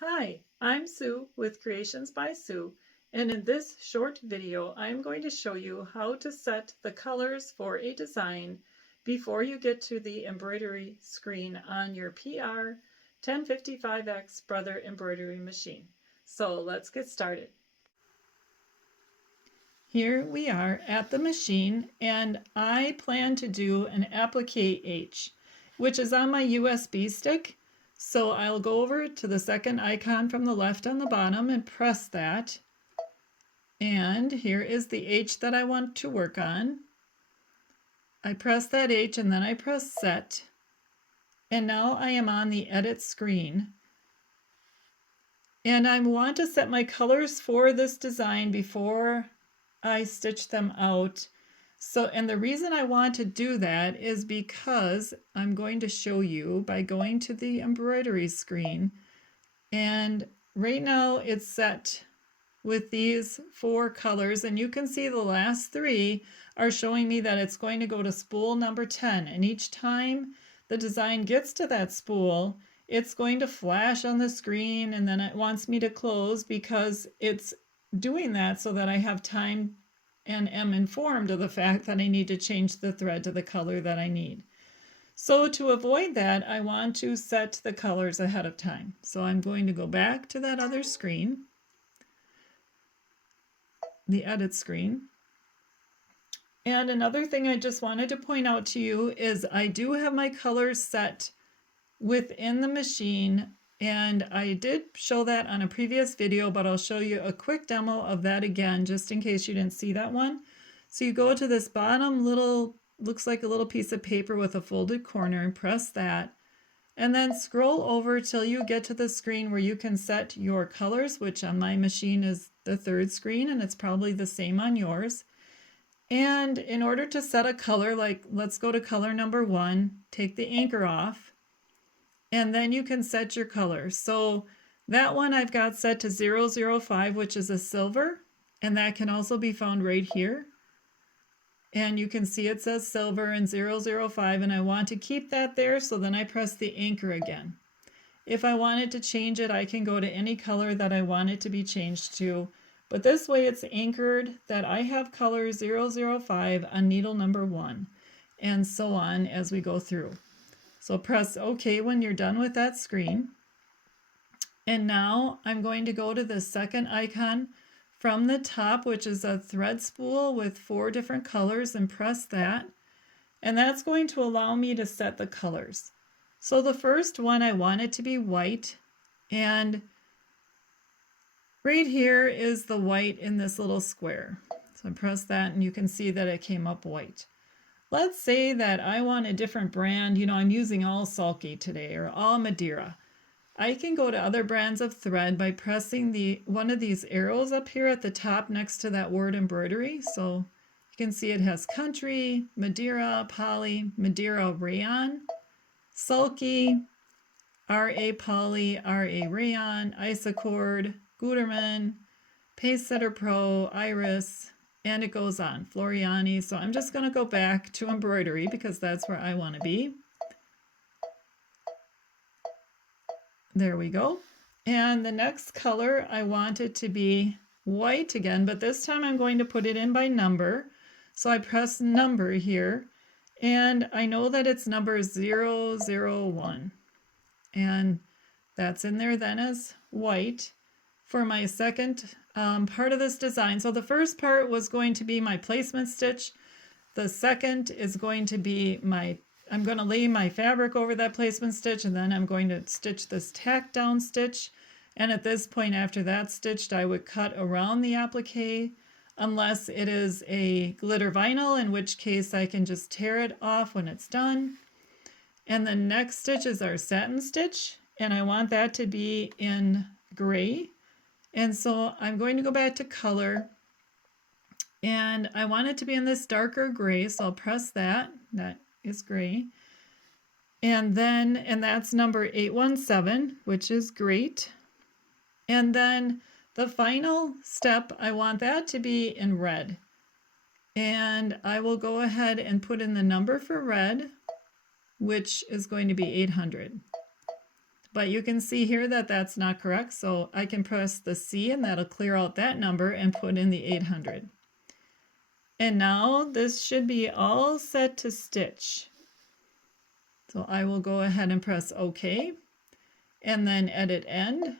Hi, I'm Sue with Creations by Sue, and in this short video I'm going to show you how to set the colors for a design before you get to the embroidery screen on your PR1055X Brother embroidery machine. So let's get started. Here we are at the machine, and I plan to do an Applique H, which is on my USB stick. So I'll go over to the second icon from the left on the bottom and press that. And here is the H that I want to work on. I press that H and then I press set. And now I am on the edit screen. And I want to set my colors for this design before I stitch them out. And the reason I want to do that is because I'm going to show you by going to the embroidery screen. And right now it's set with these 4 colors, and you can see the last 3 are showing me that it's going to go to spool number 10. And each time the design gets to that spool, it's going to flash on the screen, and then it wants me to close because it's doing that so that I have time and am informed of the fact that I need to change the thread to the color that I need. So to avoid that, I want to set the colors ahead of time. So I'm going to go back to that other screen, the edit screen. And another thing I just wanted to point out to you is I do have my colors set within the machine, and I did show that on a previous video, but I'll show you a quick demo of that again just in case you didn't see that one. So you go to this bottom little, looks like a little piece of paper with a folded corner, and press that, and then scroll over till you get to the screen where you can set your colors, which on my machine is the 3rd screen, and it's probably the same on yours. And in order to set a color, like let's go to color number 1, take the anchor off, and then you can set your color. So that one I've got set to 005, which is a silver, and that can also be found right here. And you can see it says silver and 005, and I want to keep that there, so then I press the anchor again. If I wanted to change it, I can go to any color that I want it to be changed to, but this way it's anchored that I have color 005 on needle number 1, and so on as we go through. So press OK when you're done with that screen. And now I'm going to go to the second icon from the top, which is a thread spool with 4 different colors, and press that. And that's going to allow me to set the colors. So the first one, I want it to be white, and right here is the white in this little square. So I press that and you can see that it came up white. Let's say that I want a different brand. I'm using all Sulky today, or all Madeira. I can go to other brands of thread by pressing one of these arrows up here at the top next to that word embroidery. So you can see it has country, Madeira, poly, Madeira rayon, Sulky, RA poly, RA rayon, Isocord, Gutermann, Pace Setter Pro, Iris, and it goes on, Floriani. So I'm just going to go back to embroidery because that's where I want to be. There we go. And the next color, I want it to be white again, but this time I'm going to put it in by number. So I press number here, and I know that it's number 001. And that's in there then as white for my second part of this design. So the first part was going to be my placement stitch. The second is going to be I'm going to lay my fabric over that placement stitch, and then I'm going to stitch this tack down stitch. And at this point, after that's stitched, I would cut around the applique, unless it is a glitter vinyl, in which case I can just tear it off when it's done. And the next stitch is our satin stitch, and I want that to be in gray. And so I'm going to go back to color, and I want it to be in this darker gray, so I'll press that. That is gray. And that's number 817, which is great. And then the final step, I want that to be in red. And I will go ahead and put in the number for red, which is going to be 800. But you can see here that that's not correct, so I can press the C and that'll clear out that number and put in the 800. And now this should be all set to stitch. So I will go ahead and press OK and then edit end.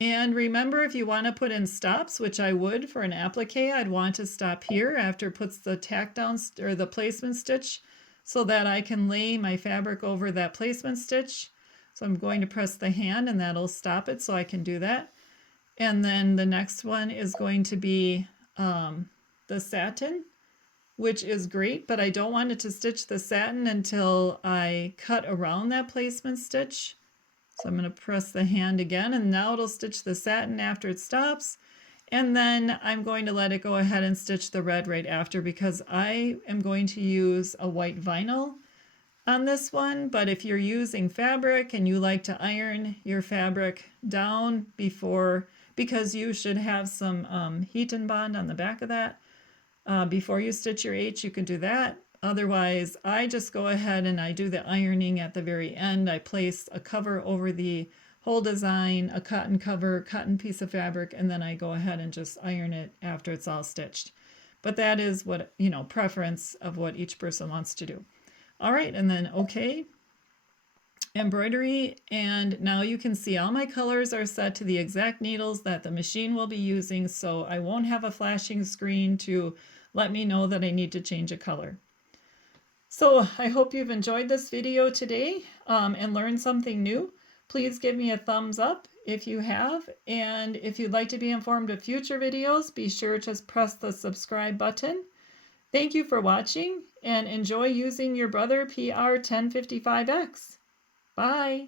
And remember, if you want to put in stops, which I would for an applique, I'd want to stop here after it puts the tack down or the placement stitch so that I can lay my fabric over that placement stitch. So I'm going to press the hand and that'll stop it so I can do that. And then the next one is going to be the satin, which is great, but I don't want it to stitch the satin until I cut around that placement stitch. So I'm going to press the hand again, and now it'll stitch the satin after it stops. And then I'm going to let it go ahead and stitch the red right after because I am going to use a white vinyl on this one. But if you're using fabric and you like to iron your fabric down before, because you should have some heat and bond on the back of that, before you stitch your H, you can do that. Otherwise, I just go ahead and I do the ironing at the very end. I place a cover over the whole design, a cotton cover, cotton piece of fabric, and then I go ahead and just iron it after it's all stitched. But that is what, preference of what each person wants to do. All right, and then OK, embroidery, and now you can see all my colors are set to the exact needles that the machine will be using, so I won't have a flashing screen to let me know that I need to change a color. So I hope you've enjoyed this video today and learned something new. Please give me a thumbs up if you have, and if you'd like to be informed of future videos, be sure to press the subscribe button. Thank you for watching and enjoy using your Brother PR1055X. Bye.